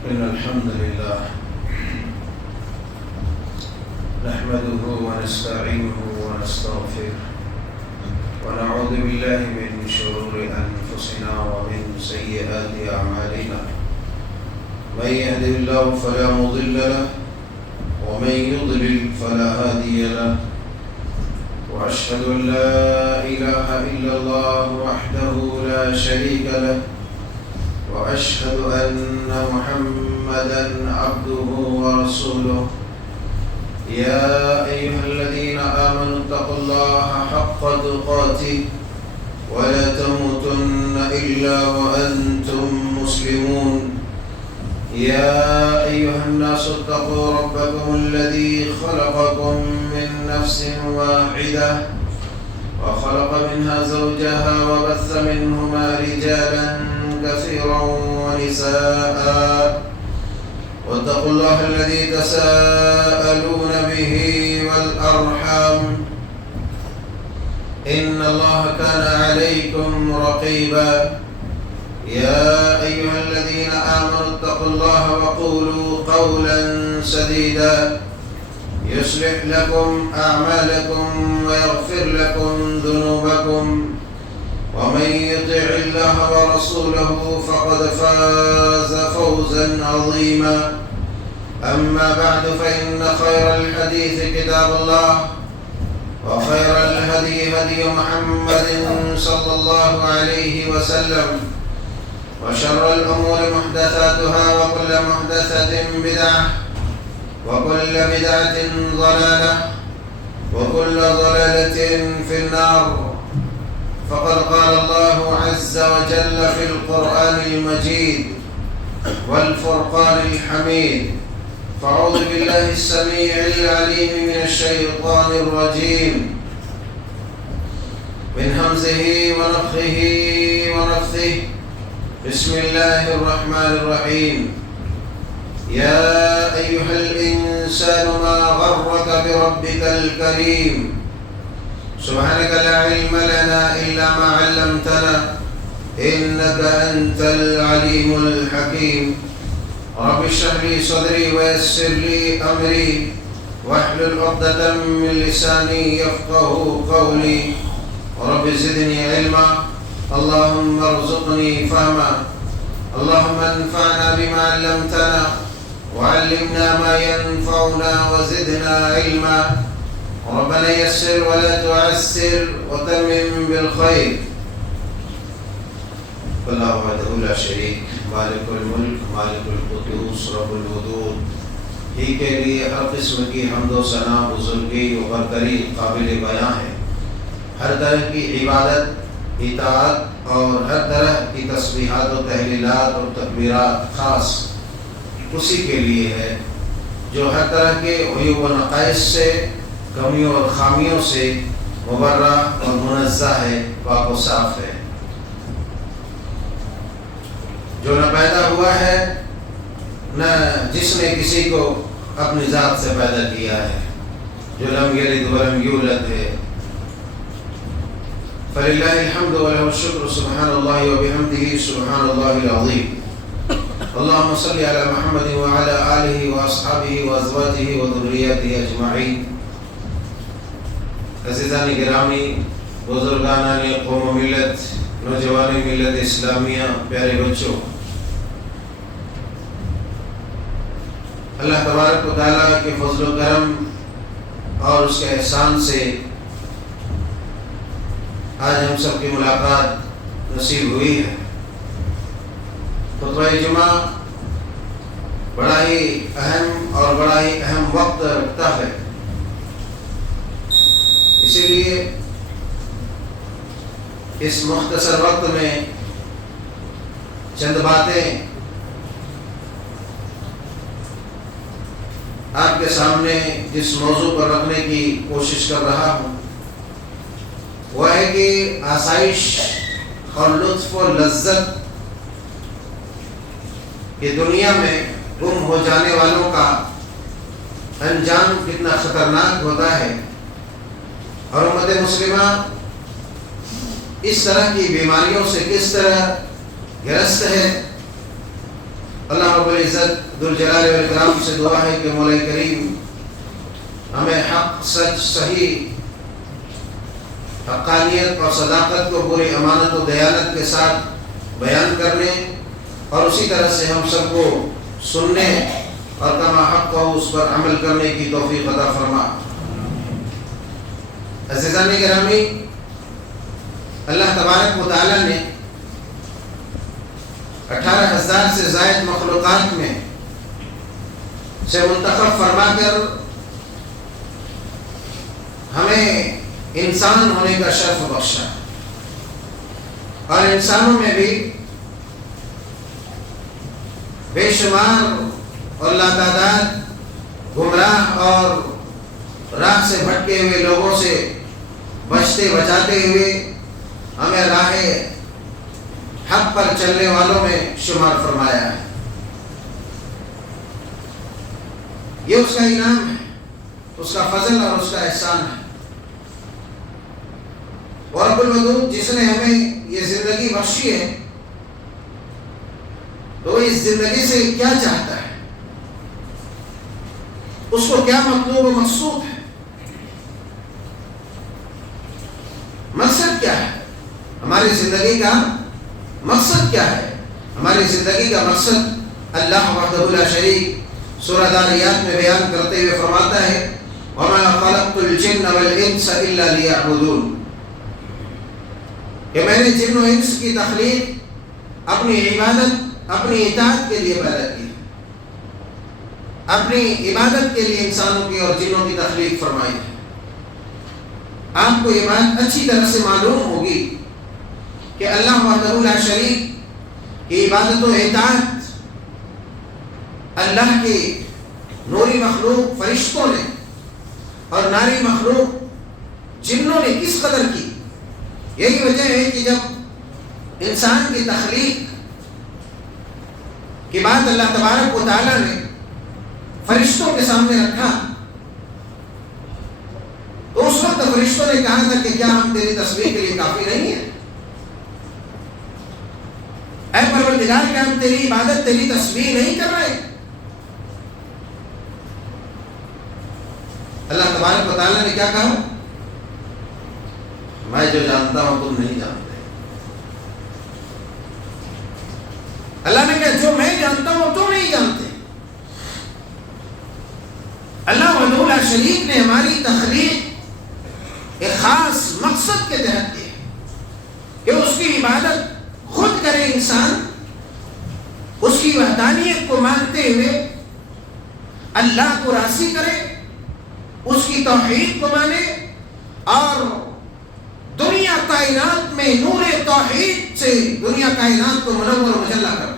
إن الحمد لله نحمده ونستعينه ونستغفره ونعوذ بالله من شرور أنفسنا ومن سيئات أعمالنا من يهده الله فلا مضل له ومن يضلل فلا هادي له وأشهد أن لا إله إلا الله وحده لا شريك له وأشهد أن محمدًا عبده ورسوله يا أيها الذين آمنوا اتقوا الله حق تقاته ولا تموتن إلا وأنتم مسلمون يا أيها الناس اتقوا ربكم الذي خلقكم من نفس واحدة وخلق منها زوجها وبث منهما رجالا كثيرا ونساء واتقوا الله الذي تساءلون به والأرحام إن الله كان عليكم رقيبا يا أيها الذين آمنوا اتقوا الله وقولوا قولا سديدا يصلح لكم أعمالكم ويغفر لكم ذنوبكم ومن يطع الله ورسوله فقد فاز فوزا عظيما أما بعد فإن خير الحديث كتاب الله وخير الهدي هدي محمد صلى الله عليه وسلم وشر الأمور محدثاتها وكل محدثة بدعة وكل بدعة ضلالة وكل ضلالة في النار فقد قال الله عز وجل في القرآن المجيد والفرقان الحميد فأعوذ بالله السميع العليم من الشيطان الرجيم من همزه ونفخه ونفثه بسم الله الرحمن الرحيم يا أيها الإنسان ما غرك بربك الكريم سبحانك لا علم لنا إلا ما علمتنا إنك أنت العليم الحكيم رب اشرح لي صدري ويسر لي أمري واحلل عقدة من لساني يفقه قولي رب زدني علما اللهم ارزقني فهما اللهم انفعنا بما علمتنا وعلمنا ما ينفعنا وزدنا علما ربنا يسر ولا تعسر وتمم بالخير اللہ وحدہ لا شریک مالک الملک مالک القدوس رب الوجود ہی کے لیے ہر قسم کی حمد و ثنا بزرگی و برتری قابل بیان ہے. ہر طرح کی عبادت اطاعت اور ہر طرح کی تسبیحات و تحلیلات اور تکبیرات خاص اسی کے لیے ہے جو ہر طرح کے عیوب و نقائص سے کمیوں اور خامیوں سے مبرہ اور منزہ ہے پاک و صاف ہے. جو نہ پیدا ہوا ہے نہ جس نے کسی کو اپنی ذات سے پیدا کیا ہے جو لم یلد ولم یولد ہے. فللہ الحمد ولہ الشکر سبحان اللہ وبحمدہ سبحان اللہ العظیم. اللہم صلی علی محمد وعلی آلہ واصحابہ وازواجہ وذریاتہ اجمعین. عزیزان گرامی، بزرگان قوم و ملت، نوجوان ملت اسلامیہ، پیارے بچوں، اللہ تبارک و تعالیٰ کے فضل و کرم اور اس کے احسان سے آج ہم سب کی ملاقات نصیب ہوئی ہے. خطبہ جمعہ بڑا ہی اہم اور بڑا ہی اہم وقت رکھتا ہے، اسی لیے اس مختصر وقت میں چند باتیں آپ کے سامنے جس موضوع پر رکھنے کی کوشش کر رہا ہوں وہ ہے کہ آسائش اور لطف و لذت کی دنیا میں گم ہو جانے والوں کا انجام کتنا خطرناک ہوتا ہے، اور امت مسلمہ اس طرح کی بیماریوں سے کس طرح گرست ہے اللہ رب العزت ذوالجلال والاکرام سے دعا ہے کہ مولا کریم ہمیں حق، سچ، صحیح، حقانیت اور صداقت کو پوری امانت و دیانت کے ساتھ بیان کرنے اور اسی طرح سے ہم سب کو سننے اور کما حق ہو اس پر عمل کرنے کی توفیق عطا فرما۔ عزیزان گرامی، اللہ تبارک و تعالی نے 18,000 سے زائد مخلوقات میں سے منتخب فرما کر ہمیں انسان ہونے کا شرف بخشا، اور انسانوں میں بھی بے شمار اور لاتعداد گمراہ اور راہ سے بھٹکے ہوئے لوگوں سے بچتے بچاتے ہوئے ہمیں راہ حق پر چلنے والوں میں شمار فرمایا ہے۔ یہ اس کا انعام ہے، اس کا فضل اور اس کا احسان ہے۔ اور رب الودود جس نے ہمیں یہ زندگی بخشی ہے تو اس زندگی سے کیا چاہتا ہے، اس کو کیا مطلوب و مقصود ہے، مقصد کیا ہے، ہماری زندگی کا مقصد کیا ہے؟ ہماری زندگی کا مقصد اللہ وحدہ لا شریک سورہ داریات میں بیان کرتے ہوئے فرماتا ہے وَمَا خَلَقْتُ الْجِنَّ وَالْإِنسَ إِلَّا لِيَعْبُدُونَ، کہ میں نے جن و انس کی تخلیق اپنی عبادت، اپنی اطاعت کے لیے پیدا کی، اپنی عبادت کے لیے انسانوں کی اور جنوں کی تخلیق فرمائی ہے۔ آپ کو یہ بات اچھی طرح سے معلوم ہوگی کہ اللہ وحدہ لا شریک کی عبادت و اطاعت اللہ کی نوری مخلوق فرشتوں نے اور ناری مخلوق جنوں نے کس قدر کی۔ یہی وجہ ہے کہ جب انسان کی تخلیق کی بات اللہ تبارک و تعالیٰ نے فرشتوں کے سامنے رکھا تو اس وقت فرشتوں نے کہا تھا کہ کیا ہم تیری تسبیح کے لیے کافی نہیں ہیں؟ اے پروردگار، کیا ہم تیری عبادت، تیری تسبیح نہیں کر رہے؟ اللہ تبارک و تعالیٰ نے کیا کہا؟ میں جو جانتا ہوں تم نہیں جانتے۔ اللہ نے کہا جو میں جانتا ہوں تم نہیں جانتے۔ اللہ وحدہ لا شریک نے ہماری تخلیق ایک خاص مقصد کے تحت کی کہ اس کی عبادت خود کرے انسان، اس کی وحدانیت کو مانتے ہوئے اللہ کو راضی کرے، اس کی توحید کو مانے اور دنیا کائنات میں نور توحید سے دنیا کائنات کو منور و مجلہ کر،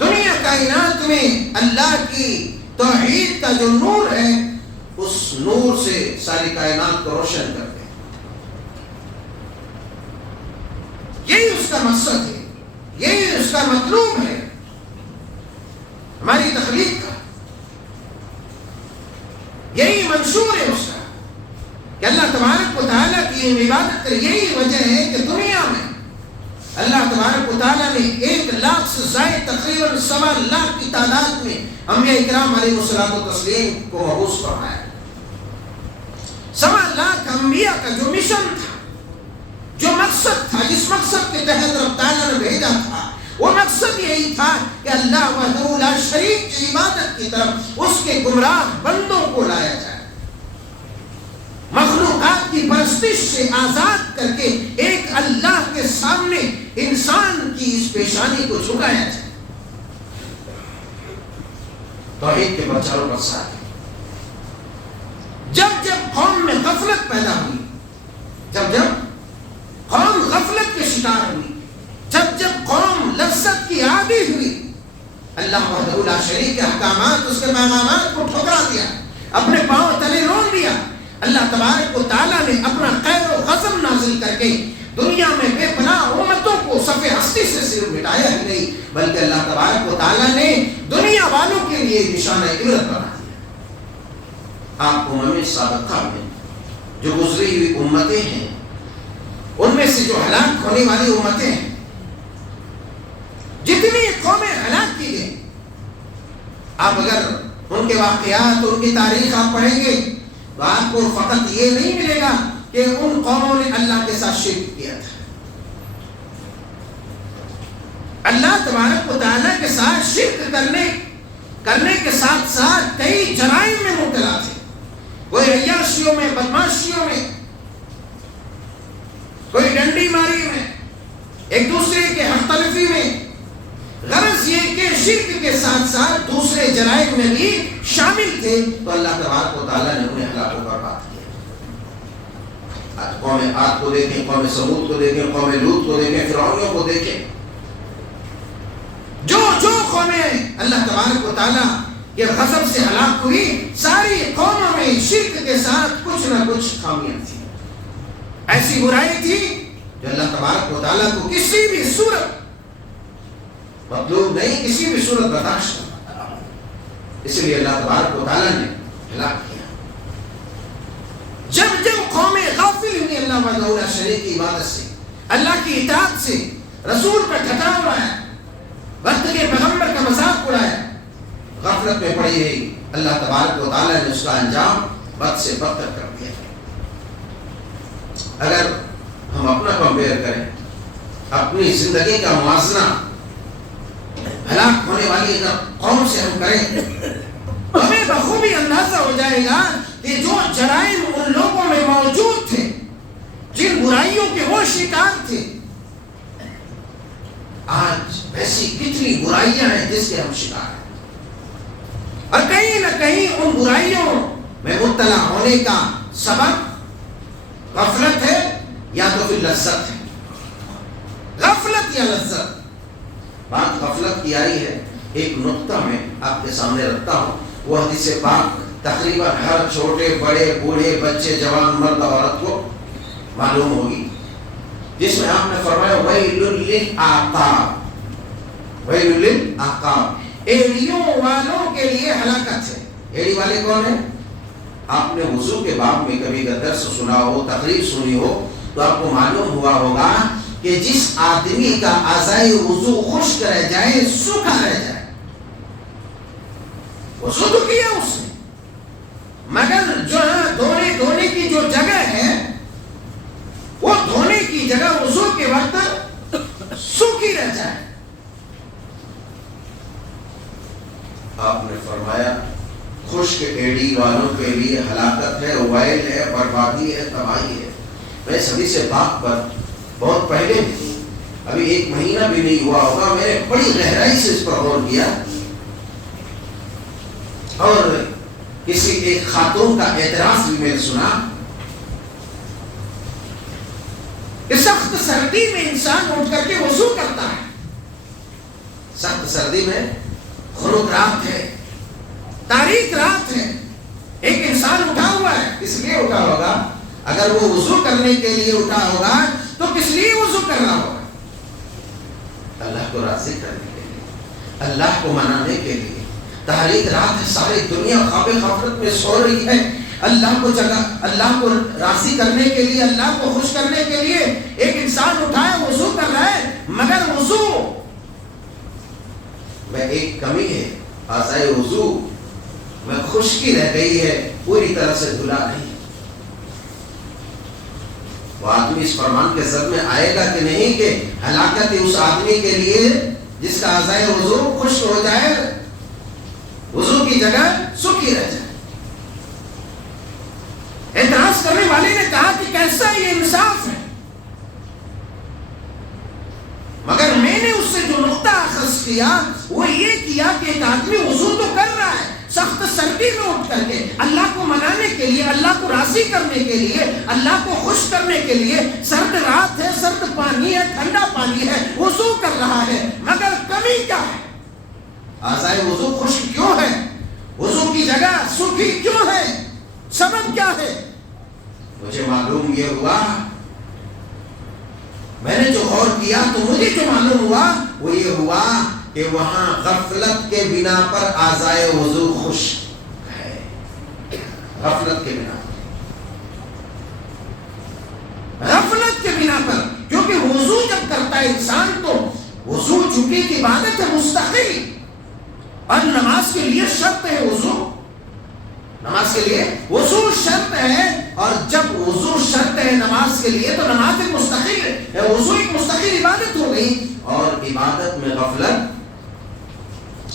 دنیا کائنات میں اللہ کی توحید کا جو نور ہے اس نور سے ساری کائنات کو روشن کر دے۔ یہی اس کا مقصد ہے، یہی اس کا مطلوب ہے ہماری تخلیق کا، یہی منشور ہے اس کا کہ اللہ تبارک و تعالیٰ کی عبادت کرے۔ یہی وجہ ہے کہ دنیا میں اللہ تبارک و تعالیٰ نے 1 لاکھ سے زائد تقریباً 1.25 لاکھ کی تعداد میں انبیاء اکرام علیہ الصلوۃ والتسلیم کو مبعوث فرمایا۔ 1.25 لاکھ انبیاء کا جو مشن تھا، جو مقصد تھا، جس مقصد کے تحت رب تعالیٰ نے بھیجا تھا، وہ مقصد یہی تھا کہ اللہ وحدہ لا شریک کی عبادت کی طرف اس کے گمراہ بندوں کو لایا جائے، مخلوقات کی پرستش سے آزاد کر کے ایک اللہ کے سامنے انسان کی اس پیشانی کو جھکایا جائے۔ توحید کے پرچار و پرسار جب قوم میں غفلت پیدا ہوئی، جب قوم غفلت کے شکار ہوئی، جب قوم لذت کی عادی ہوئی، اللہ وحدہ لا شریک کے احکامات، اس کے پیغامات کو ٹھکرا دیا، اپنے پاؤں تلے رون دیا۔ اللہ تبارک و تعالیٰ نے اپنا قہر و غضب نازل کر کے دنیا میں بے پناہ امتوں کو صف ہستی سے صرف مٹایا ہی نہیں، بلکہ اللہ تبارک و تعالیٰ نے دنیا والوں کے لیے نشانہ عبرت بنا دیا۔ آپ امم سابقہ میں جو گزری ہوئی امتیں ہیں، ان میں سے جو ہلاک ہونے والی امتیں ہیں، جتنی قومیں ہلاک کی گئی، آپ اگر ان کے واقعات، ان کی تاریخ آپ پڑھیں گے تو آپ کو فقط یہ نہیں ملے گا کہ ان قوموں نے اللہ کے ساتھ شرک کیا تھا. اللہ تبارک و تعالیٰ کے ساتھ شرک کرنے کے ساتھ ساتھ کئی جرائم میں مبتلا تھے. کوئی عیاشیوں میں، بدماشیوں میں، کوئی ڈنڈی ماری میں، ایک دوسرے کے حق تلفی میں. غرض یہ کہ شرک کے ساتھ ساتھ دوسرے جرائم میں بھی شامل تھے، تو اللہ تبارک و تعالیٰ نے انہیں ہلاک و برباد کیا. قوم عاد کو دیکھیں، قوم ثمود کو دیکھیں، قوم لوط کو دیکھیں، فرعونیوں کو دیکھیں. جو قومیں اللہ تبارک و تعالیٰ کے غضب سے ہلاک ہوئی، ساری قوموں میں شرک کے ساتھ کچھ نہ کچھ خامیاں تھیں. ایسی برائی تھی جو اللہ تبارک و تعالیٰ کو کسی بھی صورت مطلوب نہیں، کسی بھی صورت برداشت نہیں. اس لیے اللہ تبارک و تعالیٰ نے ہلاک کیا. جب قومیں غافل ہوئی اللہ وحدہ لا شریک کی عبادت سے، اللہ کی اطاعت سے، رسول کا ٹھٹا اڑایا، وقت کے پیغمبر کا مذاق اڑایا، غفلت میں پڑی رہی، اللہ تبارک و تعالیٰ نے اس کا انجام بد سے بدتر کر دیا. اگر ہم اپنا کمپیئر کریں، اپنی زندگی کا موازنہ ہلاک ہونے والی اگر قوم سے ہم کریں تو ہمیں بخوبی اندازہ ہو جائے گا کہ جو جرائم ان لوگوں میں موجود تھے، جن برائیوں کے وہ شکار تھے، آج ایسی کتنی برائیاں ہیں جس کے ہم شکار ہیں. اور کہیں نہ کہیں ان برائیوں میں مبتلا ہونے کا سبب غفلت ہے یا تو پھر لذت ہے. غفلت یا لذت. بات غفلت کی آئی ہے. ایک نقطہ میں آپ کے سامنے رکھتا ہوں، وہ حدیث پاک تقریباً ہر چھوٹے بڑے بوڑھے بچے جوان مرد عورت کو معلوم ہوگی، جس میں آپ نے فرمایا ویل للعقاب، ویل للعقاب، ایڑیوں والوں کے لیے ہلاکت ہے. ایڑی والے کون ہیں؟ آپ نے وضو کے باب میں کبھی درس سنا ہو، تقریر سنی ہو تو آپ کو معلوم ہوا ہوگا کہ جس آدمی کا اعضائے وضو خشک رہ جائے، سوکھا رہ جائے، وضو تو کیا اس نے، مگر جو دھونے کی جو جگہ ہے، وہ دھونے کی جگہ وضو کے وقت سوکھی رہ جائے. آپ نے فرمایا خشک ایڑی والوں کے لیے ہلاکت ہے، ویل ہے، بربادی ہے، تباہی ہے. میں سبھی سے بات پر بہت پہلے، ابھی 1 مہینہ بھی نہیں ہوا ہوگا، میں نے بڑی گہرائی سے اس پر غور کیا اور کسی ایک خاتون کا اعتراض بھی میں نے سنا کہ سخت سردی میں انسان اٹھ کر کے وضو کرتا ہے. سخت سردی میں خنک رات ہے، تاریک رات ہے، ایک انسان اٹھا ہوا ہے. اس لیے اٹھا ہوگا، اگر وہ وضو کرنے کے لیے اٹھا ہوگا تو کس لیے وضو کر رہا ہوگا؟ اللہ کو راضی کرنے کے لیے، اللہ کو منانے کے لیے. تاریک رات ہے، ساری دنیا خواب غفلت میں سو رہی ہے. اللہ کو راضی کرنے کے لیے، اللہ کو خوش کرنے کے لیے ایک انسان اٹھایا، وضو کر رہا ہے، مگر وضو میں ایک کمی ہے، اعضائے وضو میں خشکی رہ گئی ہے، پوری طرح سے دھلا نہیں. وہ آدمی اس فرمان کے زد میں آئے گا کہ نہیں کہ ہلاکت اس آدمی کے لیے جس کا اعضائے وضو خشک ہو جائے، وضو کی جگہ سوکھی رہ جائے. اعتراض کرنے والے نے کہا کہ کیسا یہ انصاف ہے، مگر میں نے اس سے جو نقطہ اخذ کیا وہ یہ کیا کہ ایک آدمی وضو تو کر رہا ہے سخت سردی میں اٹھ کر کے، اللہ کو منانے کے لیے، اللہ کو راضی کرنے کے لیے، اللہ کو خوش کرنے کے لیے. سرد رات ہے، سرد پانی ہے، ٹھنڈا پانی ہے، وضو کر رہا ہے، مگر کمی کیا ہے؟ اعضائے وضو خشک کیوں ہے؟ وضو کی جگہ سوکھی کیوں ہے؟ سبب کیا ہے؟ مجھے معلوم یہ ہوا، میں نے جو غور کیا تو مجھے جو معلوم ہوا وہ یہ ہوا کہ وہاں غفلت کے بنا پر اعضائے وضو خشک ہے. غفلت کے بنا پر، غفلت کے بنا پر، کیونکہ وضو جب کرتا ہے انسان تو وضو چونکہ ایک عبادت ہے مستقل، اور نماز کے لیے شرط ہے وضو، نماز کے لیے وضو شرط ہے، اور جب وضو شرط ہے نماز کے لیے تو نماز ایک مستقل ہے، وضو ایک مستقل عبادت ہو گئی، اور عبادت میں غفلت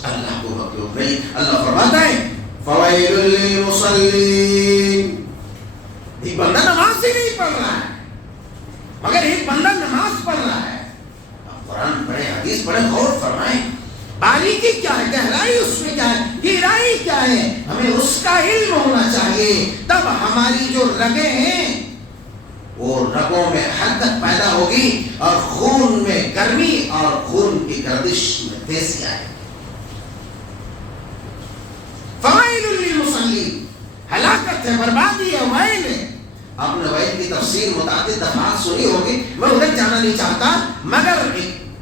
اللہ کو مطلوب نہیں۔ اللہ فرماتا ہے فویل للمصلین، ایک بندہ نماز ہی نہیں پڑھ رہا ہے، مگر ایک بندہ نماز پڑھ رہا ہے، قرآن پڑھے، حدیث پڑھے، غور فرمائیں باریکی کیا ہے، گہرائی اس میں کیا ہے، گہرائی کیا ہے، ہمیں اس کا علم ہونا چاہیے، تب ہماری جو رگیں ہیں وہ رگوں میں حرکت پیدا ہوگی، اور خون میں گرمی اور خون کی گردش میں تیزی آئے۔ فوائل للمصلین، ہلاکت ہے، بربادی ہے، وائل ہے۔ آپ نے وائل کی تفسیر متعدد دفعات سنی ہوگی، میں ادھر جانا نہیں چاہتا، مگر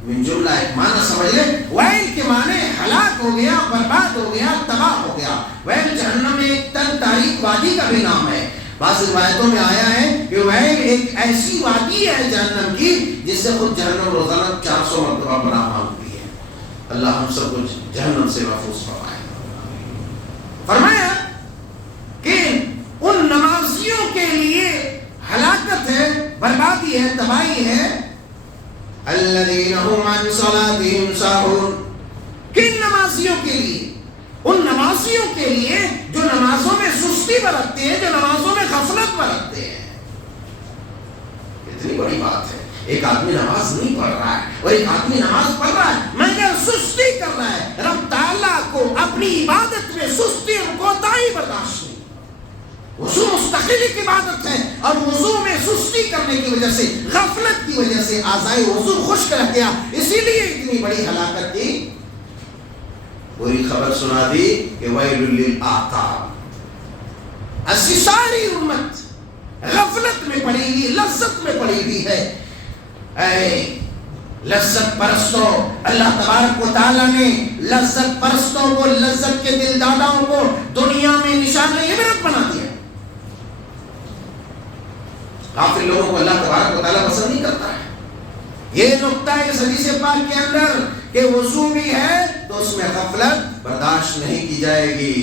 من جملہ ایک معنی سمجھ لیں، وائل کے معنی ہلاک ہو گیا، برباد ہو گیا، تباہ ہو گیا۔ وائل جہنم میں ایک تن تاریک وادی کا بھی نام ہے، بعض روایتوں میں آیا ہے کہ وائل ایک ایسی وادی ہے جہنم کی جس سے خود جہنم روزانہ 400 مرتبہ پناہ مانگتی ہے۔ اللہ ہم سب کو جہنم سے محفوظ فرمائے۔ فرمایا کہ ان نمازیوں کے لیے ہلاکت ہے، بربادی ہے، تباہی ہے، الذین هم عن صلاتهم ساہون، کن نمازیوں کے لیے؟ ان نمازیوں کے لیے جو نمازوں میں سستی برتتے ہیں، جو نمازوں میں غفلت برتتے ہیں۔ اتنی بڑی بات ہے، ایک آدمی نماز نہیں پڑھ رہا ہے اور ایک آدمی نماز پڑھ رہا ہے مگر سستی کر رہا ہے۔ رب تعالیٰ کو اپنی عبادت میں سستی اور کوتاہی برداشت نہیں۔ وضو مستقل ایک عبادت ہے، اور وضو میں سستی کرنے کی وجہ سے، غفلت کی وجہ سے اعضائے وضو خشک رہ گیا، اسی لیے اتنی بڑی ہلاکت کی بری خبر سنا دی کہ ویل للآقاب، ایسی ساری امت غفلت میں پڑی ہوئی، لذت میں پڑی ہوئی ہے۔ اے لذت پرستوں، اللہ تبارک و تعالیٰ نے لذت پرستوں کو، لذت کے دل داداؤں کو دنیا میں نشان عبرت بنا دیا۔ کافر لوگوں کو اللہ تبارک و تعالیٰ پسند نہیں کرتا ہے۔ یہ نقطہ ہے اس حدیث پاک کے اندر کہ وضو بھی ہے تو اس میں غفلت برداشت نہیں کی جائے گی،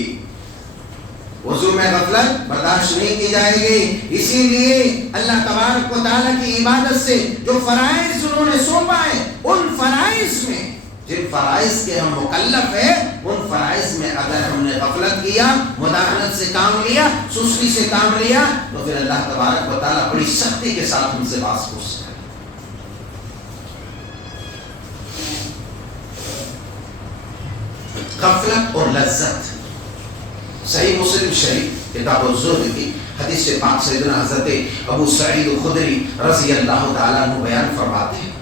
وضو میں غفلت برداشت نہیں کی جائے گی۔ اسی لیے اللہ تبارک و تعالیٰ کی عبادت سے جو فرائض انہوں نے سونپا ہے، ان فرائض میں، جن فرائض کے ہم مکلف ہیں، ان فرائض میں اگر ہم نے غفلت کیا، مداہنت سے کام لیا، سستی سے کام لیا، تو پھر اللہ تبارک و تعالیٰ بڑی سختی کے ساتھ ہم سے باز پوچھ سکتے ہیں۔ غفلت اور لذت، صحیح مسلم شریف کتاب الزہد کی حدیث پاک سیدنا حضرت ابو سعید خدری رضی اللہ تعالیٰ عنہ بیان فرماتے ہیں،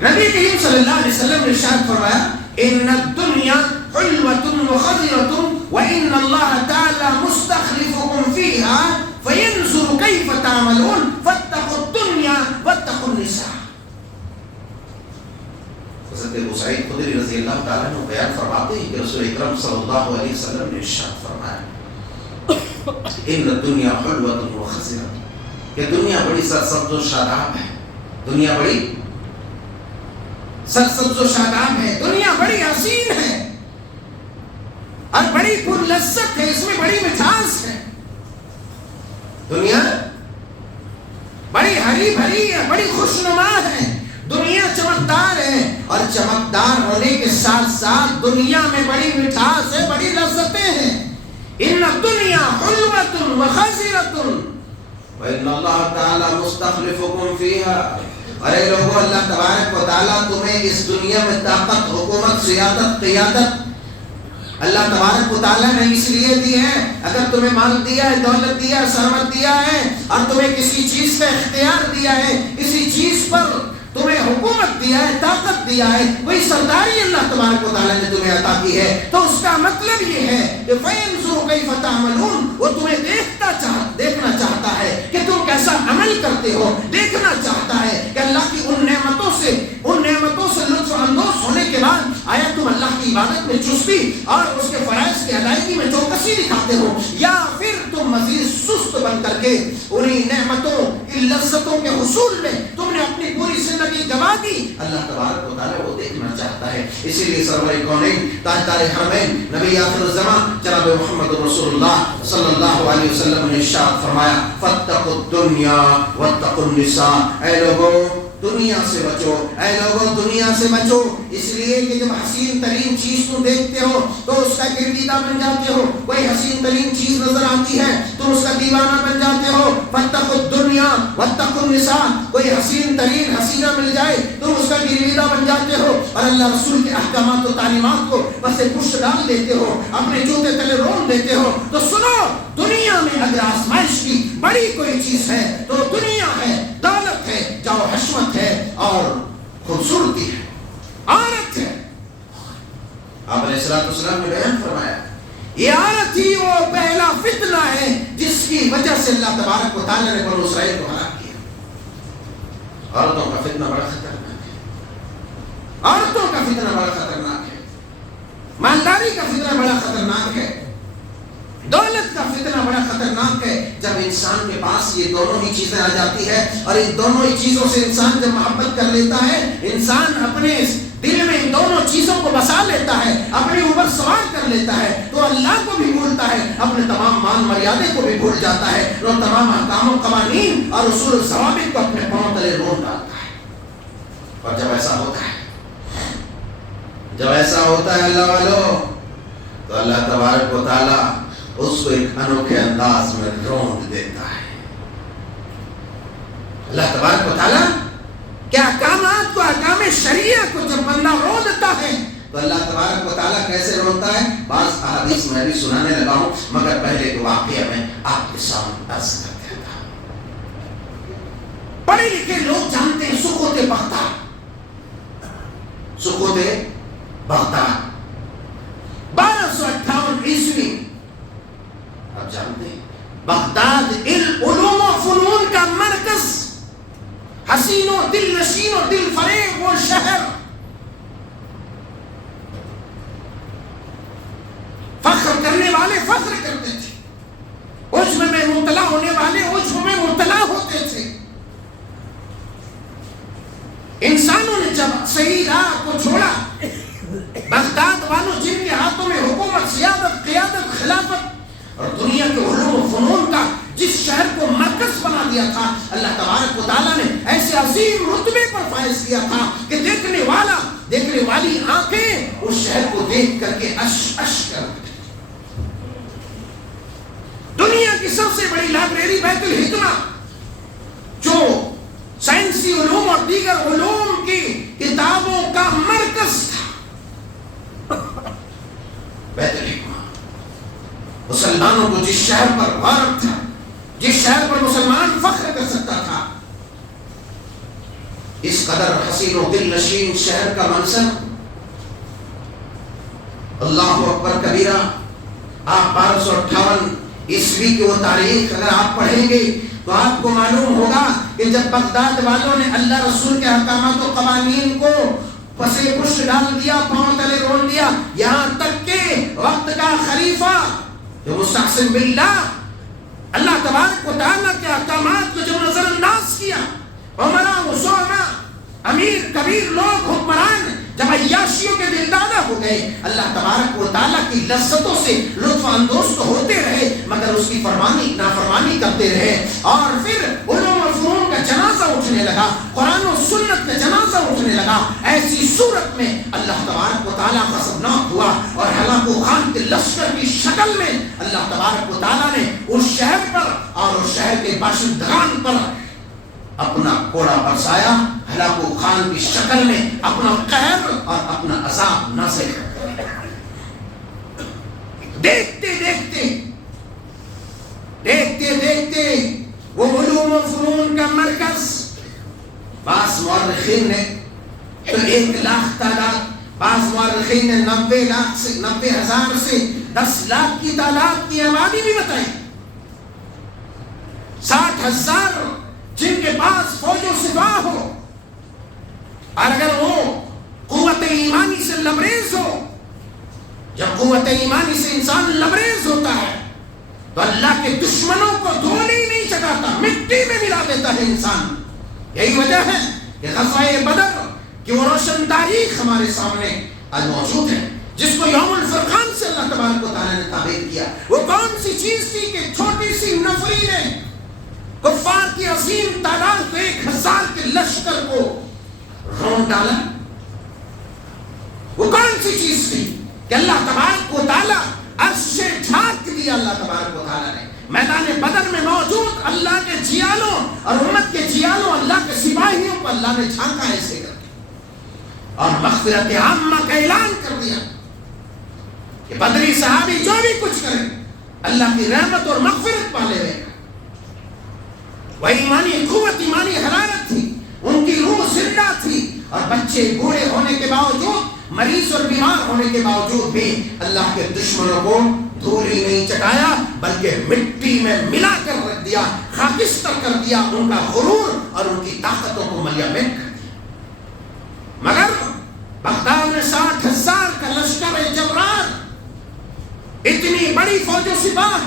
نبی کریم صلی اللہ علیہ وسلم نے ارشاد فرمایا ان الدنیا حلوۃ وخضرۃ وان اللہ تعالی مستخلفکم فیہا فینظر کیف تعملون فاتقوا الدنیا واتقوا النساء۔ حضرت ابو سعید خدری رضی اللہ تعالیٰ عنہ بیان فرماتے ہیں کہ رسول اکرم صلی اللہ علیہ وسلم نے ارشاد فرمایا ان الدنیا حلوۃ وخضرۃ، کہ دنیا بڑی سرسبز و شاداب ہے، دنیا بڑی سرسبز و شاداب ہے، دنیا بڑی حسین ہے اور بڑی پر لذت ہے، اس میں بڑی مٹھاس ہے، دنیا بڑی ہری بھری ہے، بڑی خوشنما ہے، دنیا چمکدار ہے، اور چمکدار ہونے کے ساتھ ساتھ دنیا میں بڑی مٹھاس ہے، بڑی لذتیں ہیں۔ ان الدنیا حلوۃ وخضرۃ وان اللہ تعالی مستخلفکم فیہا، ارے لوگوں، اللہ تبارک و تعالیٰ تمہیں اس دنیا میں طاقت، حکومت، سیادت، قیادت اللہ تبارک و تعالیٰ نے اس لیے دی ہے، اگر تمہیں مال دیا ہے، دولت دیا ہے، ثروت دیا ہے، اور تمہیں کسی چیز کا اختیار دیا ہے، کسی چیز پر تمہیں حکومت دیا ہے، طاقت دیا ہے، وہی سرداری اللہ تبارک و تعالیٰ نے تمہیں عطا کی ہے، تو اس کا مطلب یہ ہے کہ فَيَنْظُرُ كَيْفَ تَعْمَلُونَ، وہ تمہیں دیکھنا چاہتا ہے کہ تم کیسا عمل کرتے ہو، دیکھنا چاہتا ہے کہ اللہ کی ان نعمتوں سے لطف اندوز ہونے کے بعد آیا تم اللہ کی عبادت میں چستی اور اس کے فرائض کی ادائیگی میں چوکسی دکھاتے ہو، یا پھر تم مزید سست بن کر کے انہی نعمتوں، ان لذتوں کے حصول میں تم نے اپنی پوری زندگی گواہ دی، اللہ تبارک و تعالیٰ وہ دیکھنا چاہتا ہے. اسی لیے سرور کونین تاجدار حرمین نبی آخر الزمان جناب محمد رسول اللہ صلی اللہ علیہ وسلم نے ارشاد فرمایا فاتقوا الدنیا واتقوا النساء. اے لوگوں دنیا سے بچو، اے لوگوں دنیا سے بچو، اس لیے کہ جب حسین ترین چیز تم دیکھتے ہو تو اس کا گرویدہ بن جاتے ہو. کوئی حسین ترین چیز نظر آتی ہے تو اس کا دیوانہ بن جاتے ہو. فاتقوا الدنیا واتقوا النساء، کوئی حسین ترین حسینہ مل جائے تو اس کا گرویدہ بن جاتے ہو اور اللہ رسول کے احکامات و تعلیمات کو بس پشت ڈال دیتے ہو، اپنے جوتے تلے رون دیتے ہو. تو سنو، دنیا میں اگر آزمائش کی بڑی کوئی چیز ہے تو دنیا ہے، دولت ہے، جاؤ حشمت ہے اور خوبصورتی ہے، عورت ہے. آپ علیہ السلام نے بیان فرمایا یہ عورت ہی وہ پہلا فتنہ ہے جس کی وجہ سے اللہ تبارک و تعالیٰ نے بنو اسرائیل کو ہلاک کیا. عورتوں کا فتنہ بڑا خطرناک ہے، عورتوں کا فتنہ بڑا خطرناک ہے، مالداری کا فتنہ بڑا خطرناک ہے، دولت کا فتنہ بڑا خطرناک ہے. جب انسان کے پاس یہ دونوں ہی چیزیں آ جاتی ہے اور ان دونوں ہی چیزوں سے انسان جب محبت کر لیتا ہے، انسان اپنے دل میں ان دونوں چیزوں کو بسا لیتا ہے، اپنے اوپر سوار کر لیتا ہے، تو اللہ کو بھی بھولتا ہے، اپنے تمام مان مریادے کو بھی بھول جاتا ہے، اور تمام احکام و قوانین اور اصول و ضوابط کو اپنے پاؤں تلے رون ڈالتا ہے. اور جب ایسا ہوتا ہے، جب ایسا ہوتا ہے اللہ والو، تو اللہ تبارک و تعالیٰ اس کو ایک انوکھے انداز میں روند دیتا ہے. اللہ تبارک و تعالیٰ کہ احکامات کو، احکام شریعہ کو جب بندہ روندتا ہے تو اللہ تبارک و تعالیٰ کیسے روندتا ہے؟ بعض احادیث میں بھی سنانے لگا ہوں، مگر پہلے کے واقعہ میں آپ کے سامنے عرض کر دیتا ہوں. پڑھے لکھے لوگ جانتے ہیں سقوط بغداد، سقوط بغداد 1258 عیسوی. آپ جانتے ہیں بغداد علوم و فنون کا مرکز، حسین و دل نشین و دل فریب وہ شہر، فخر کرنے والے فخر کرتے تھے، عجب میں مبتلا ہونے والے عجب میں مبتلا ہوتے تھے. انسانوں نے جب صحیح راہ کو چھوڑا، بغداد والوں جن کے ہاتھوں میں حکومت، سیادت، قیادت، خلافت اور دنیا کے علوم و فنون کا جس شہر کو مرکز بنا دیا تھا، اللہ تبارک و تعالیٰ نے ایسے عظیم رتبے پر فائز کیا تھا کہ دیکھنے والی آنکھیں اس شہر کو دیکھ کر کے اش اش کر اٹھیں. دنیا کی سب سے بڑی لائبریری بیت الحکمہ، جو سائنسی علوم اور دیگر علوم کی کتابوں کا مرکز تھا، بیت الحکمہ مسلمانوں کو جس شہر پر غارت تھا، جس شہر پر مسلمان فخر کر سکتا تھا، اس قدر حسین و دل نشین شہر کا منظر. اللہ اکبر کبیرہ. آپ 1258 عیسوی کی وہ تاریخ اگر آپ پڑھیں گے تو آپ کو معلوم ہوگا کہ جب بغداد والوں نے اللہ رسول کے احکامات و قوانین کو پسے پش ڈال دیا، پاؤں تلے رون دیا، یہاں تک کہ وقت کا خلیفہ جو مستحسن باللہ اللہ تبارک و تعالیٰ کے احکامات کو جب نظر انداز کیا، عمرا وزعما امیر کبیر لوگ حکمران جب عیاشیوں کے دلدادہ ہو گئے، اللہ تبارک و تعالیٰ کی لذتوں سے لطف اندوز تو ہوتے رہے مگر اس کی نافرمانی کرتے رہے. اور پھر علوم و فنون کا جنازہ اٹھنے لگا، قرآن و سنت کا جنازہ اٹھنے لگا. ایسی صورت میں اللہ تبارک و تعالیٰ غضبناک ہوا اور ہلاک و خان کے لشکر کی شکل میں اللہ تبارک و تعالیٰ نے اس شہر پر اور اس شہر کے باشندگان پر اپنا کوڑا برسایا، ہلاکو خان کی شکل میں اپنا قہر اور اپنا عذاب نازل کر. دیکھتے دیکھتے وہ علوم و فنون کا مرکز، بعض مورخین نے تو 1,00,000 تعداد، بعض مورخین نے 90,000 سے 10,00,000 کی تعداد کی آبادی بھی بتائی. 60,000 جن کے پاس فوج و سپاہ ہو، اور اگر وہ قوت ایمانی سے لبریز ہو، جب قوت ایمانی سے انسان لبریز ہوتا ہے تو اللہ کے دشمنوں کو دھول ہی نہیں چکاتا، مٹی میں ملا دیتا ہے انسان. یہی وجہ ہے کہ غزوہ بدر کہ وہ روشن تاریخ ہمارے سامنے آج موجود ہے، جس کو یوم الفرقان سے اللہ تبارک و تعالیٰ نے تعبیر کیا۔ وہ کون سی چیز تھی کہ چھوٹی سی نفری نے کفار کی عظیم تعداد کو 1000 کے لشکر کو رونڈ ڈالا؟ وہ کون سی چیز تھی کہ اللہ تبارک و تعالیٰ عرش سے ڈھانک دیا؟ اللہ تبارک و تعالیٰ نے میدان بدر میں موجود اللہ کے جیالوں اور امت کے جیالوں، اللہ کے سپاہیوں کو اللہ نے جھانکا ایسے کر کے اور مغفرت عامہ کا اعلان کر دیا کہ بدری صحابی جو بھی کچھ کریں اللہ کی رحمت اور مغفرت پالے ہوئے۔ وہ ایمانی قوت، ایمانی حرارت تھی، ان کی روح زندہ تھی، اور بچے بوڑھے ہونے کے باوجود، مریض اور بیمار ہونے کے باوجود بھی اللہ کے دشمنوں کو دھول ہی نہیں چٹایا بلکہ مٹی میں ملا کر رکھ دیا، خاکستر کر دیا، ان کا غرور اور ان کی طاقتوں کو ملیامین کر دیا۔ مگر بغداد میں 60,000 کا لشکر جبران، اتنی بڑی فوج و سپاہ،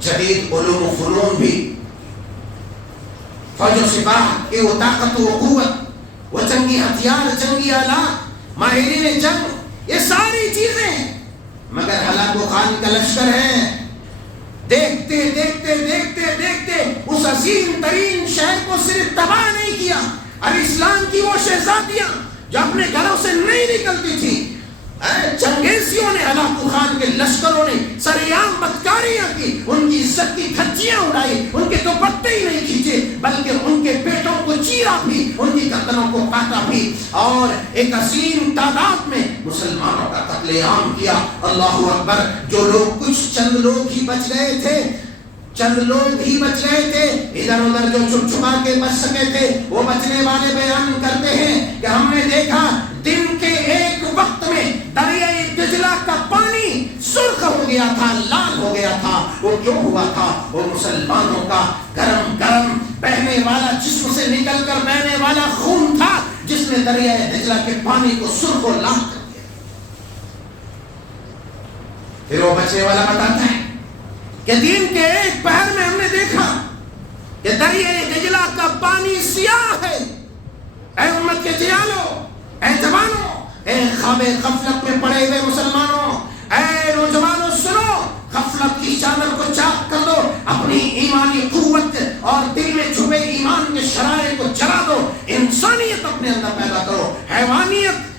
جدید علوم و فنون بھی، فوج و سپاہ کی وہ طاقت و قوت، وہ جنگی ہتھیار، جنگی آلات، ماہرین جنگ، یہ ساری چیزیں ہیں، مگر ہلاک و خان کا لشکر ہے۔ دیکھتے دیکھتے دیکھتے دیکھتے اس عظیم ترین شہر کو صرف تباہ نہیں کیا، اور اسلام کی وہ شہزادیاں جو اپنے گھروں سے نہیں نکلتی تھی، چنگیزیوں نے، ہلاکو خان کے لشکروں نے سریعام بدکاریاں کی، ان کی عزت کی دھجیاں اڑائی، ان کے دوپٹے ہی نہیں کھینچے بلکہ ان کے پیٹوں کو چیرا بھی، ان کی گردنوں کو کاٹا بھی، اور ایک عظیم تعداد میں مسلمانوں کا قتل عام کیا۔ اللہ اکبر! جو لوگ، کچھ چند لوگ ہی بچ گئے تھے، چند لوگ ہی بچ گئے تھے، ادھر ادھر جو چھپ چھپا کے بچ سکے تھے، وہ بچنے والے بیان کرتے ہیں کہ ہم نے دیکھا دن کے ایک وقت میں دریائے دجلہ کا پانی سرخ ہو گیا تھا، لال ہو گیا تھا۔ وہ کیوں ہوا تھا؟ وہ مسلمانوں کا گرم گرم بہنے والا، جسم سے نکل کر بہنے والا خون تھا، جس نے دریائے دجلہ کے پانی کو سرخ و لال کر دیا۔ پھر وہ بچنے والا بتاتا ہے کہ دن کے ایک پہر میں ہم نے دیکھا کہ دریائے دجلہ کا پانی سیاہ ہے۔ اے امت کے جیالوں، اے جوانوں، اے خواب غفلت میں پڑے ہوئے مسلمانوں، اے نوجوانوں، سنو، غفلت کی چادر کو چاک کر دو، اپنی ایمانی قوت اور دل میں چھپے ایمان کے شرارے کو جلا دو، انسانیت اپنے اندر پیدا کرو،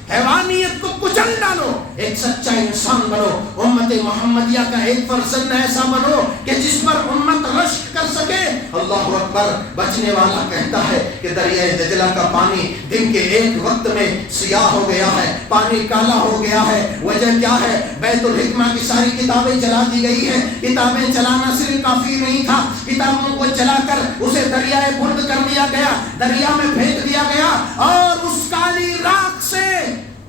حیوانیت کو کچل ڈالو، ایک سچا انسان بنو، امت محمدیہ کا ایک فرزند ایسا بنو کہ جس پر امت رشک کر سکے۔ اللہ اکبر! بچنے والا کہتا ہے کہ دریائے دجلہ کا پانی دن کے ایک وقت میں سیاہ ہو گیا ہے، پانی کالا ہو گیا ہے۔ وجہ کیا ہے؟ بیت الحکمہ کی ساری کتابیں جلا دی گئی ہیں۔ کتابیں جلانا صرف کافی نہیں تھا، کتابوں کو جلا کر اسے دریائے برد کر دیا گیا، دریا میں پھینک دیا گیا، اور اس کالی راکھ سے،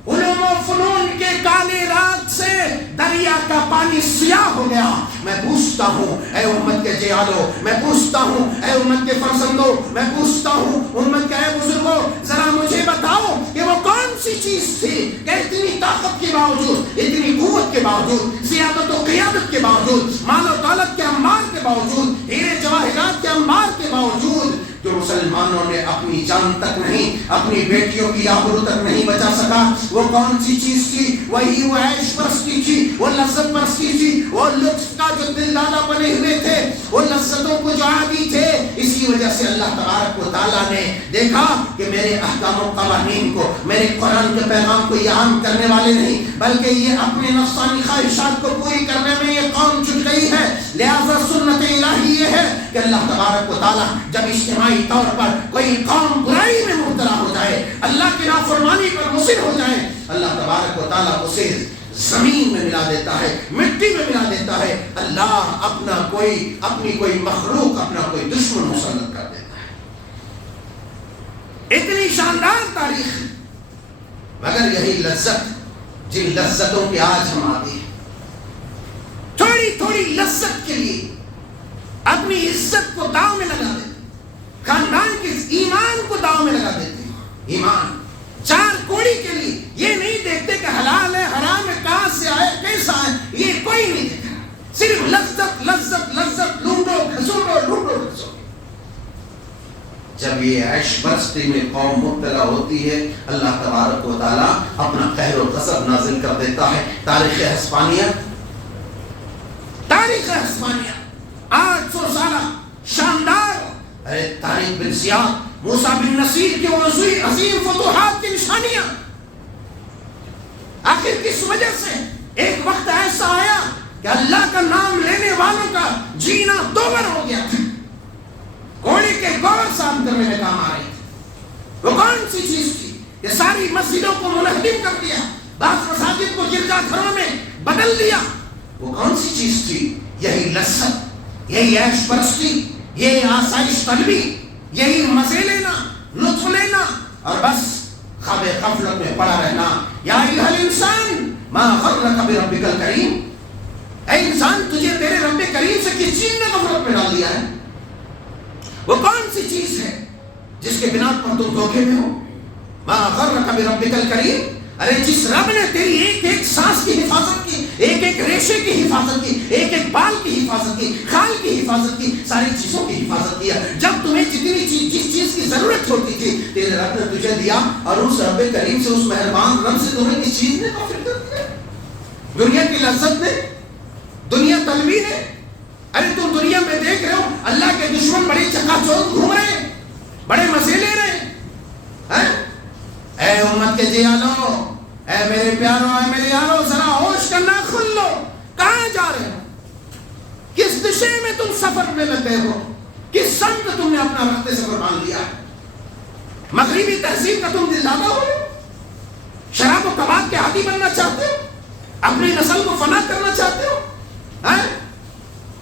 علوم و فنون کے کالے راکھ سے دریا کا پانی سیاہ ہو گیا۔ میں پوچھتا ہوں اے امت کے جیالوں، میں پوچھتا ہوں اے امت کے فرزندوں، میں پوچھتا ہوں امت کے اے بزرگوں، ذرا مجھے بتاؤ کہ وہ کون سی چیز تھی کہ اتنی طاقت کے باوجود، اتنی قوت کے باوجود، سیادت و قیادت کے باوجود، مال و دولت کے انبار کے باوجود، ہیرے جواہرات کے انبار کے باوجود، جو مسلمانوں نے اپنی جان تک نہیں، اپنی بیٹیوں کی آبرو تک نہیں بچا سکا، وہ کون سی چیز تھی؟ وہی وہ عیش پرستی تھی، وہ لذت پرستی تھی، وہ لطف کا جو دل دادا بنے ہوئے تھے، وہ لذتوں کو جو عادی تھے۔ اسی وجہ سے اللہ تبارک و تعالیٰ نے دیکھا کہ میرے احکام و قوانین کو، میرے قرآن کے پیغام کو یہ عام کرنے والے نہیں بلکہ یہ اپنے نفسانی خواہشات کو پوری کرنے میں یہ قوم جٹ گئی ہے، لہذا سنت الہی یہ ہے کہ اللہ تبارک و تعالیٰ جب اجتماعی طور پر کوئی قوم برائی میں مبتلا ہو جائے، اللہ کی نافرمانی پر مصر ہو جائے، اللہ تبارک و تعالیٰ اسے زمین میں ملا دیتا ہے، مٹی میں ملا دیتا ہے، اللہ اپنی کوئی مخلوق، اپنا کوئی دشمن مسلط کر دیتا ہے۔ اتنی شاندار تاریخ، مگر یہی لذت، جن لذتوں کے آج ہم آتے ہیں، تھوڑی تھوڑی لذت کے لیے اپنی عزت کو داؤ میں لگا دیتے، خاندان کے ایمان کو داؤ میں لگا دیتے ہیں۔ ایمان 4 کوڑی کے لیے یہ نہیں دیکھتے کہ حلال ہے حرام ہے، کہاں سے آئے کیسا ہے، یہ کوئی نہیں دیکھ رہا، صرف لذت لذت لذت، لوڈو گھسوڈو لوڈو گھسوڈو۔ جب یہ عیش پرستی میں قوم مبتلا ہوتی ہے اللہ تبارک و تعالیٰ اپنا قہر و غضب نازل کر دیتا ہے. تاریخ ہسپانیہ 800 سالہ شاندار طارق بن زیاد موسیٰ بن نصیر کے عظیم فتوحات کی نشانیاں. آخر کس وجہ سے ایک وقت ایسا آیا کہ اللہ کا نام لینے والوں کا جینا دوبر ہو گیا تھا. گھوڑے کے گور صاف کرنے میں کام آ رہے تھے. وہ کون سی چیز تھی کہ ساری مسجدوں کو منہدم کر دیا, بعض مساجد کو گرجا گھروں میں بدل دیا؟ وہ کون سی چیز تھی؟ یہی لذت, یہی عیش پرستی, یہی آسائش طلبی, یہی مزے لینا, لطف لینا اور بس خواب غفلت میں پڑا رہنا. یا ایھا الانسان ما غرک بربک الکریم, اے انسان تجھے تیرے رب کریم سے کس چیز نے غفلت میں ڈال دیا ہے؟ وہ کون سی چیز ہے جس کے بنا پر تم دھوکے میں ہو؟ ما غرک بربک الکریم, ارے جس رب نے تیری ایک ایک سانس کی حفاظت کی, ایک ایک ریشے کی حفاظت کی, ایک ایک بال کی حفاظت کی, کھال کی حفاظت کی, ساری چیزوں کی حفاظت کیا. جب تمہیں جتنی چیز جس چیز کی ضرورت ہوتی تھی تیرے رب نے تجھے دیا, اور اس رب کریم سے, اس مہربان رب سے تمہیں کس چیز نے غافل کر دیا؟ دنیا کی لذت نے, دنیا طلبی نے. ارے تم دنیا میں دیکھ رہے ہو اللہ کے دشمن بڑی چکا چوند گھوم رہے ہیں, بڑے مزے لے رہے ہیں. اے امت کے جیالو, اے میرے پیارو, اے میرے یارو, ذرا ہوش کرنا کھل لو. کہاں جا رہے ہو؟ کس دشے میں تم سفر میں لگے ہو؟ کس سمت تم نے اپنا راستے سفر مان لیا؟ مغربی تہذیب کا تم دلدادہ ہو؟ شراب و کباب کے عادی بننا چاہتے ہو؟ اپنی نسل کو فنا کرنا چاہتے ہو؟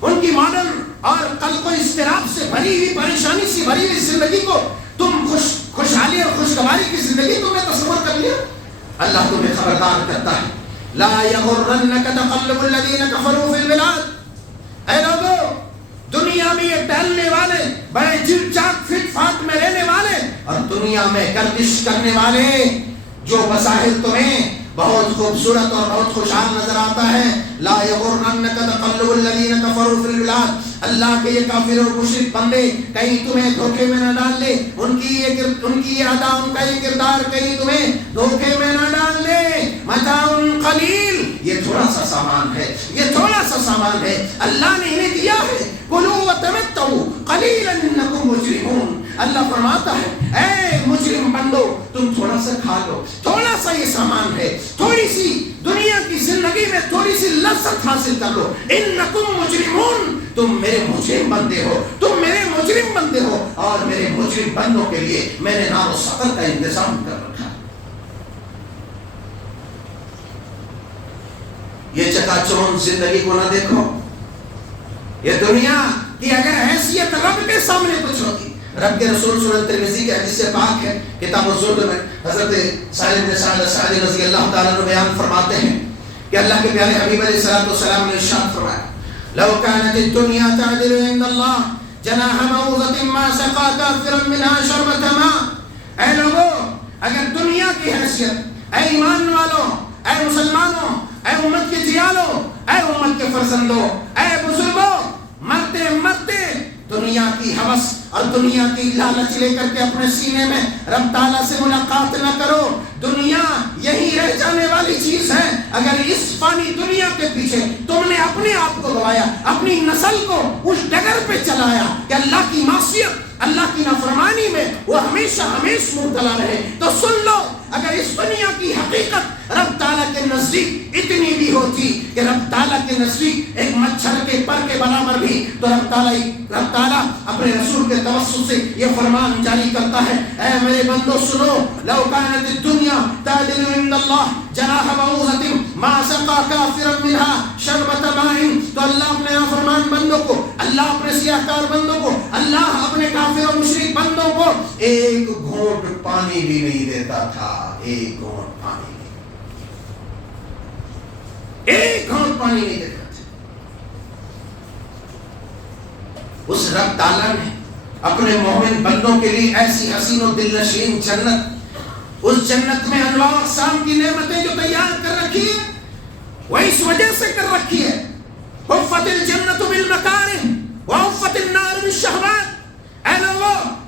ان کی ماڈرن اور قلق و اضطراب سے بھری ہوئی, پریشانی سے بھری ہوئی زندگی کو تم خوشحالی اور خوشگواری کی زندگی تم نے تصور کر لیا. اللہ تمہیں خبردار کرتا ہے, لا یغرنک تقلب الذین کفروا فی البلاد. اے لوگو, دنیا میں یہ ٹہلنے والے, بڑے چل چاک فٹ فاٹ میں رہنے والے اور دنیا میں گردش کرنے والے, جو بظاہر تمہیں بہت خوبصورت اور بہت خوشحال نظر آتا ہے, لا یغرنک تقلب الذین کفروا فی البلاد, اللہ کے یہ کافر اور مشرک بندے کہیں تمہیں دھوکے میں نہ ڈال لے. ان کی یہ ادا, ان کا یہ کردار کہیں تمہیں دھوکے میں نہ ڈال لے. متاع قلیل, یہ تھوڑا سا سامان ہے, یہ تھوڑا سا سامان ہے, اللہ نے انہیں دیا ہے. کلوا وتمتعوا قلیلا انکم مجرمون. اللہ فرماتا ہے اے مجرم بندو, تم تھوڑا سا کھا لو, تھوڑا سا یہ سامان ہے, تھوڑی سی دنیا کی زندگی میں تھوڑی سی لذت حاصل کر لو. انکم مجرمون, تم میرے مجرم بندے ہو, تم میرے مجرم بندے ہو, اور میرے مجرم بندوں کے لیے میں نے نار و سقر کا انتظام کر رکھا. یہ چکا چوند زندگی کو نہ دیکھو. یہ دنیا کی اگر حیثیت رب کے سامنے کچھ ہوتی, رب کے رسول سنن ترمذی کے حدیث سے پاک ہے, کتاب الزہد میں حضرت سہل بن سعد الساعدی رضی اللہ تعالیٰ عنہ بیان فرماتے ہیں کہ اللہ کے پیارے حبیب علیہ الصلوۃ والسلام نے ارشاد فرمایا, لو كانت الدنيا تعدل عند الله جناح بعوضة ما سقى كافرا منها شربة ماء. اے لوگو, اگر دنیا کی حیثیت, اے ایمان والوں, اے مسلمانوں, اے امت کے جیالوں, اے امت کے فرزندوں, اے بزرگوں, مرتے مرتے دنیا کی ہوس اور دنیا کی لالچ لے کر کے اپنے سینے میں رب تعالیٰ سے ملاقات نہ کرو. دنیا یہی رہ جانے والی چیز ہے. اگر اس فانی دنیا کے پیچھے تم نے اپنے آپ کو گوایا, اپنی نسل کو اس ڈگر پہ چلایا کہ اللہ کی معصیت, اللہ کی نافرمانی میں وہ ہمیشہ ہمیشہ مبتلا رہے, تو سن لو, اگر اس دنیا کی حقیقت رب تعالیٰ کے نزدیک اتنی بھی ہوتی کہ رب تعالیٰ کے نزدیک ایک مچھر کے پر کے برابر بھی, تو رب تعالیٰ اپنے رسول کے توسط سے یہ فرمان جاری کرتا ہے, اے میرے بندو سنو, لو كانت الدنيا تعدل عند الله جناح بعوضة ما سقى كافرا منها شربة ماء. تو اللہ اپنے نافرمان بندوں کو, اللہ اپنے سیاہکار بندوں کو, اللہ اپنے کافر و مشرک بندوں کو ایک گھونٹ پانی بھی نہیں دیتا تھا. ایک گھونٹ پانی, ایک گھونٹ پانی نہیں دیتا تھا. اس رب تعالیٰ نے اپنے مومن بندوں کے لیے ایسی حسین و دل نشین جنت, اس جنت میں انواع اقسام کی نعمتیں جو تیار کر رکھی ہے, وہ اس وجہ سے کر رکھی ہے, حفت الجنت بالمکارہ وحفت النار بالشہوات. اے لوگو,